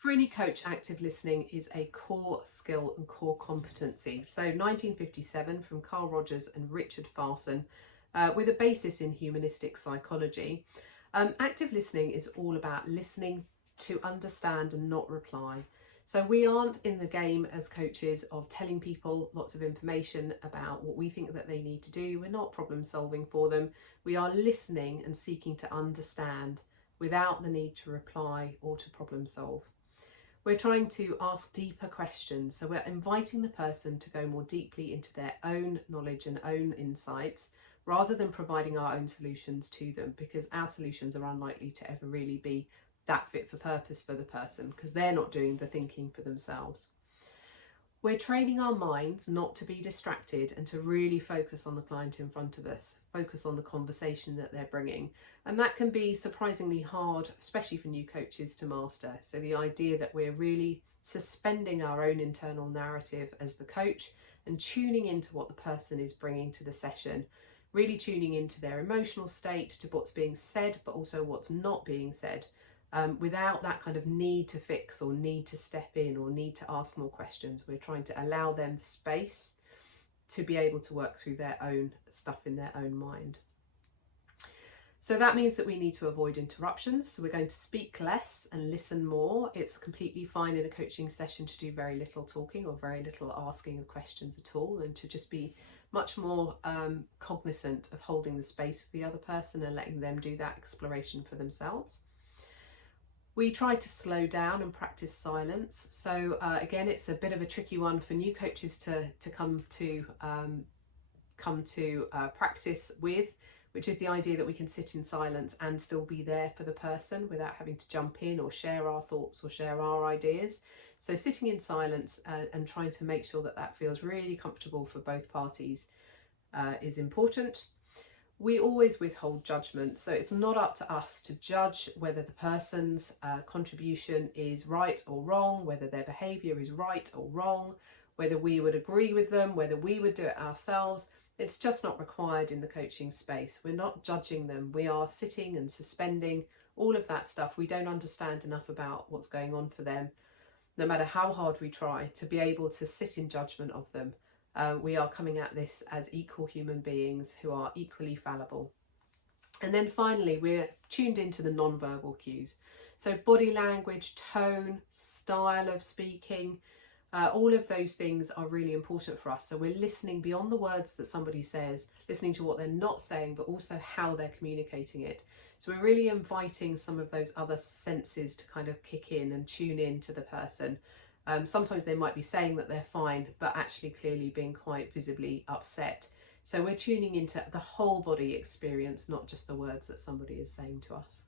For any coach, active listening is a core skill and core competency. So 1957 from Carl Rogers and Richard Farson, with a basis in humanistic psychology. Active listening is all about listening to understand and not reply. So we aren't in the game as coaches of telling people lots of information about what we think that they need to do. We're not problem solving for them. We are listening and seeking to understand without the need to reply or to problem solve. We're trying to ask deeper questions. So we're inviting the person to go more deeply into their own knowledge and own insights rather than providing our own solutions to them, because our solutions are unlikely to ever really be that fit for purpose for the person because they're not doing the thinking for themselves. We're training our minds not to be distracted and to really focus on the client in front of us, focus on the conversation that they're bringing. And that can be surprisingly hard, especially for new coaches, to master. So the idea that we're really suspending our own internal narrative as the coach and tuning into what the person is bringing to the session, really tuning into their emotional state, to what's being said, but also what's not being said. Without that kind of need to fix or need to step in or need to ask more questions. We're trying to allow them space to be able to work through their own stuff in their own mind. So that means that we need to avoid interruptions. So we're going to speak less and listen more. It's completely fine in a coaching session to do very little talking or very little asking of questions at all, and to just be much more cognizant of holding the space for the other person and letting them do that exploration for themselves. We try to slow down and practice silence. So again, it's a bit of a tricky one for new coaches to come to practice with, which is the idea that we can sit in silence and still be there for the person without having to jump in or share our thoughts or share our ideas. So sitting in silence and trying to make sure that that feels really comfortable for both parties is important. We always withhold judgment, so it's not up to us to judge whether the person's contribution is right or wrong, whether their behaviour is right or wrong, whether we would agree with them, whether we would do it ourselves. It's just not required in the coaching space. We're not judging them. We are sitting and suspending all of that stuff. We don't understand enough about what's going on for them, no matter how hard we try, to be able to sit in judgment of them. We are coming at this as equal human beings who are equally fallible. And then finally, we're tuned into the non-verbal cues. So body language, tone, style of speaking, all of those things are really important for us. So we're listening beyond the words that somebody says, listening to what they're not saying, but also how they're communicating it. So we're really inviting some of those other senses to kind of kick in and tune in to the person. Sometimes they might be saying that they're fine, but actually clearly being quite visibly upset. So we're tuning into the whole body experience, not just the words that somebody is saying to us.